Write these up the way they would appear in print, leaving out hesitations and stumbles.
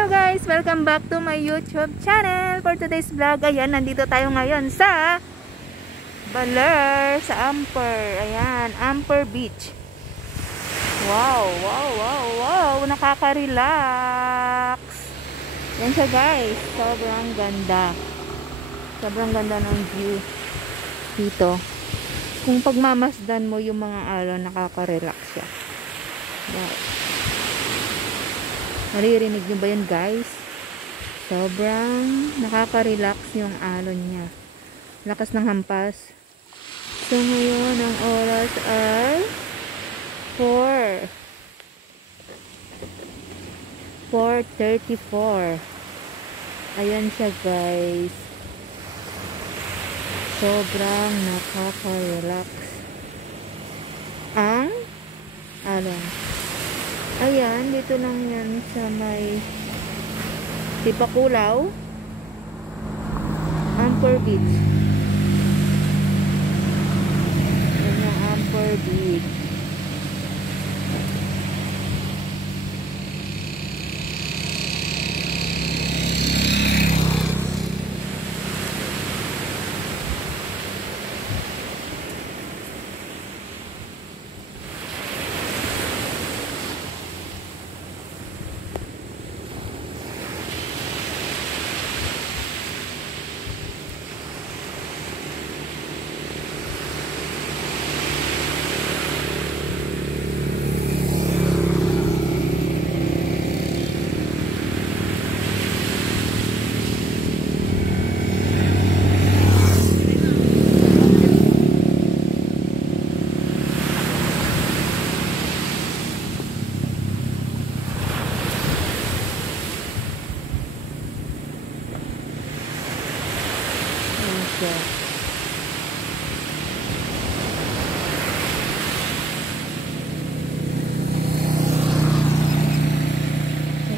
Hello guys! Welcome back to my YouTube channel. For today's vlog, ayan, nandito tayo ngayon sa Baler, sa Amper. Ayan, Amper Beach. Wow, wow, wow, wow! Nakaka-relax. Yan siya guys. Sobrang ganda. Sobrang ganda ng view dito. Kung pagmamasdan mo yung mga alon, nakaka-relax siya. Wow. Naririnig nyo ba yun guys? Sobrang nakaka-relax yung alon niya. Lakas ng hampas. So ngayon ang oras ay 4:34. Ayan siya guys. Sobrang nakaka-relax ang alon. Ayan, dito lang yan sa may Tipakulaw, Amper Beach. Yan yung Amper Beach.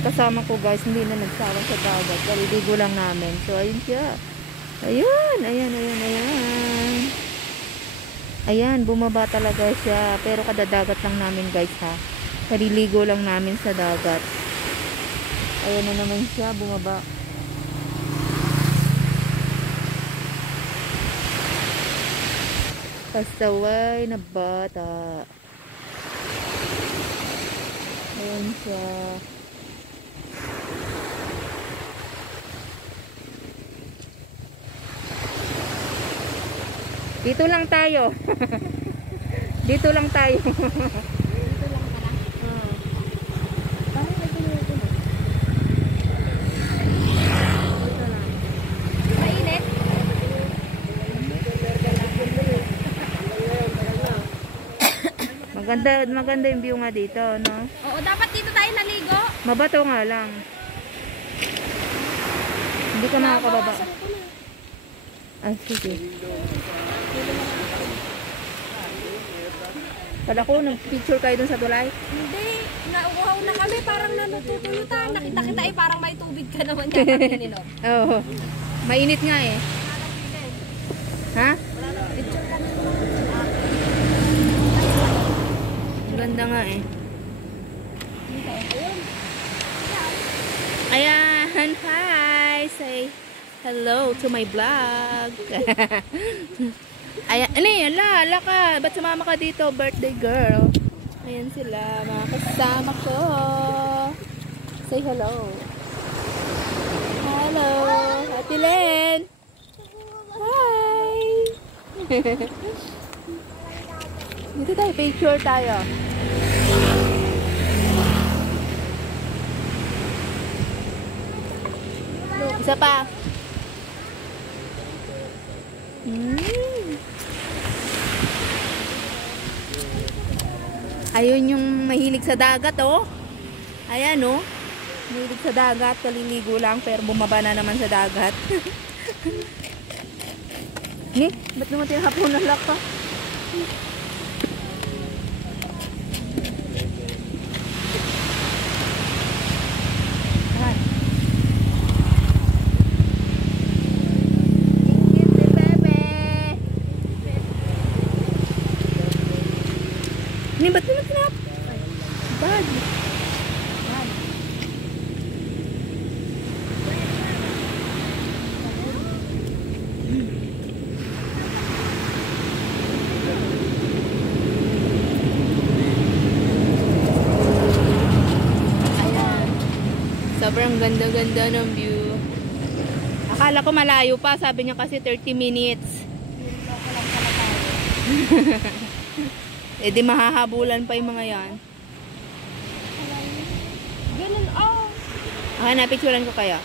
Kasama ko guys, hindi na nagsawa sa dagat. Kaliligo lang namin. So ayun siya. Ayun, ayan, ayan, ayan. Ayan, bumaba talaga siya. Pero kadadagat lang namin guys ha. Kaliligo lang namin sa dagat. Ayan na naman siya, bumaba. Pasaway na bata. Ayan siya. Dito lang tayo. Dito lang tayo. Dito lang pala. Parang may pinuto na. Dito lang. Mainit? Maganda yung view nga dito, no? Oo, dapat dito tayo naligo. Mabato nga lang. Hindi ka nakakababa. Ay, sige. Kala ko, nag-picture kayo dun sa tulay? Hindi, nauuhaw na kami, parang nanututulutan. Nakita kita parang may tubig ka naman yata ininom. Oo. Mainit nga eh. Ha? Picture ka na. Ganda nga eh. Ayan, hi! Say hello to my vlog. Ayan, ala ka. Ba't sumama ka dito, birthday girl? Ayan sila, mga kasama ko. Say hello. Hello, Ate Len. Hi. Dito tayo, picture tayo. Isa pa. Ayun yung mahilig sa dagat, oh. Ayan, oh. Mahilig sa dagat, kaliligo lang, pero bumaba na naman sa dagat. Ba't naman tinahapon ng laka? Ba't naman tinahapon? Bad. Sobrang ganda-ganda ng view. Akala ko malayo pa. Sabi niya kasi 30 minutes. Eh di mahahabulan pa yung mga yan. Ganun, oh. Okay, napicturan ko kaya.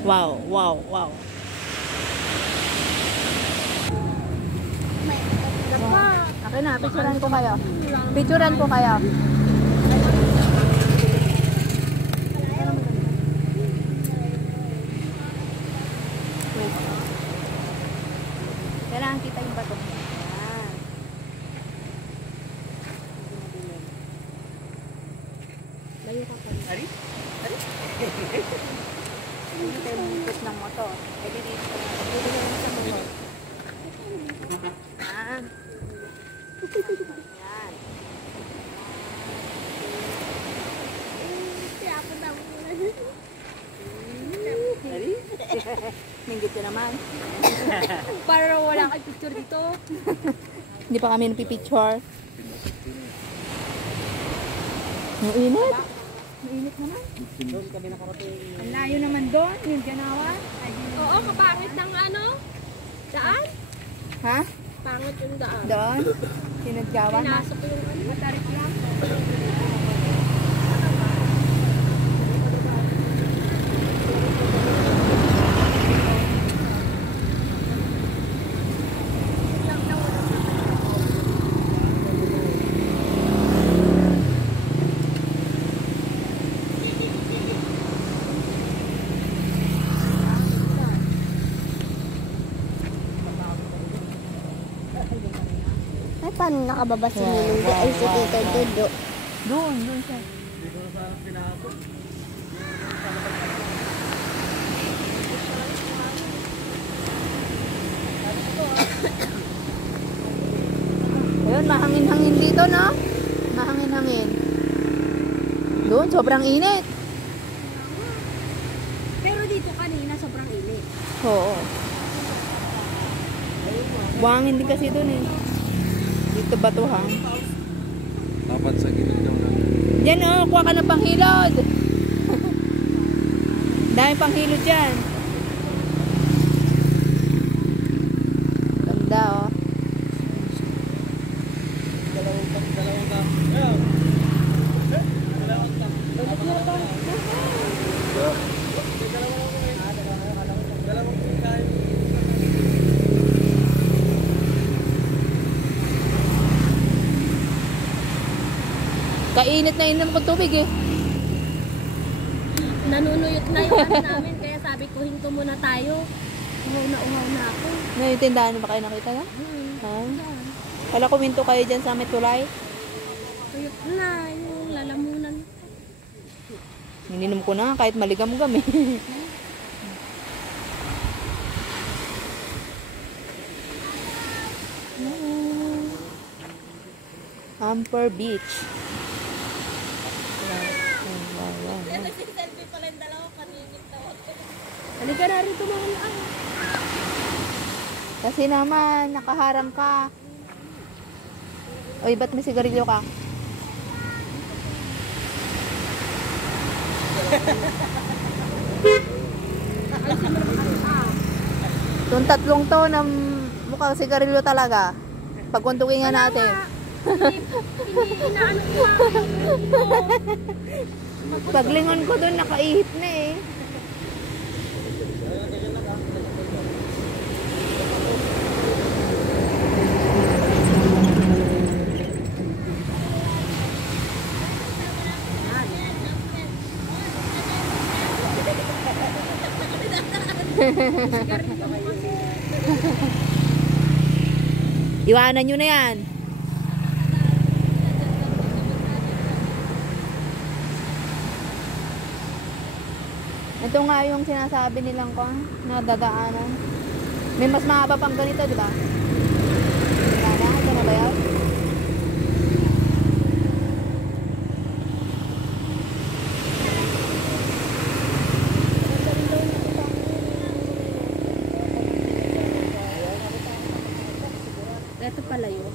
Wow, wow, wow. Okay na, picturean ko kayo. Picturean ko kayo. Wait. Kailangan kita yung bato. Ayan. Layo ka pa. Ari? Ari? Hindi tayo mungkot ng motor. Eh, dito sa motor. Ayan. Ayan. Ari? Minggit ka naman. Para wala kay picture dito. Hindi pa kami napipicture. Ang init. Ang init naman. Ang layo naman doon. Yung ganawa. Oo, kapangit ng ano? Daan? Ha? Pangit yung daan. Doon? Sinadyawan na. Pinasok yung ano. Matarik lang. Ay, paano nakababa si Ninong? Ay, si Tito Dodo. Doon siya. Ayun, mahangin-hangin dito, no? Mahangin-hangin. Doon, sobrang init. Pero dito kanina sobrang init. Oo. Buhangin din kasi doon eh. Dito batuhan. Dapat sa gilid daw na. Diyan oh, kuha ka ng panghilod. Dami panghilod dyan. Ganda oh. Kainit na inom ko tubig eh. Nanunuyot na yung ano namin, kaya sabi ko hinto muna tayo. Uhaw na ako. Ngayon tindahan ba kayo nakita na? Ha? Kala ko minto kayo dyan sa Metulay. Tuyot na yung lalamunan. Ininom ko na kahit maligam-gam eh. Amper Beach. Nagsiselfie pala yung dalawa kanina. Halika na rito mga lang. Kasi naman, nakaharang ka. Oy, ba't may sigarilyo ka? Itong tatlong to na mukhang sigarilyo talaga. Pagkuntukin nga natin. Inaano ko Paglingon ko doon, nakaihip na eh. Iwanan nyo na yan. Ito nga yung sinasabi nilang ko na dadaanan. May mas mahaba pang ganito, di ba? Wala na, ito na ba yan? Ito pala yun.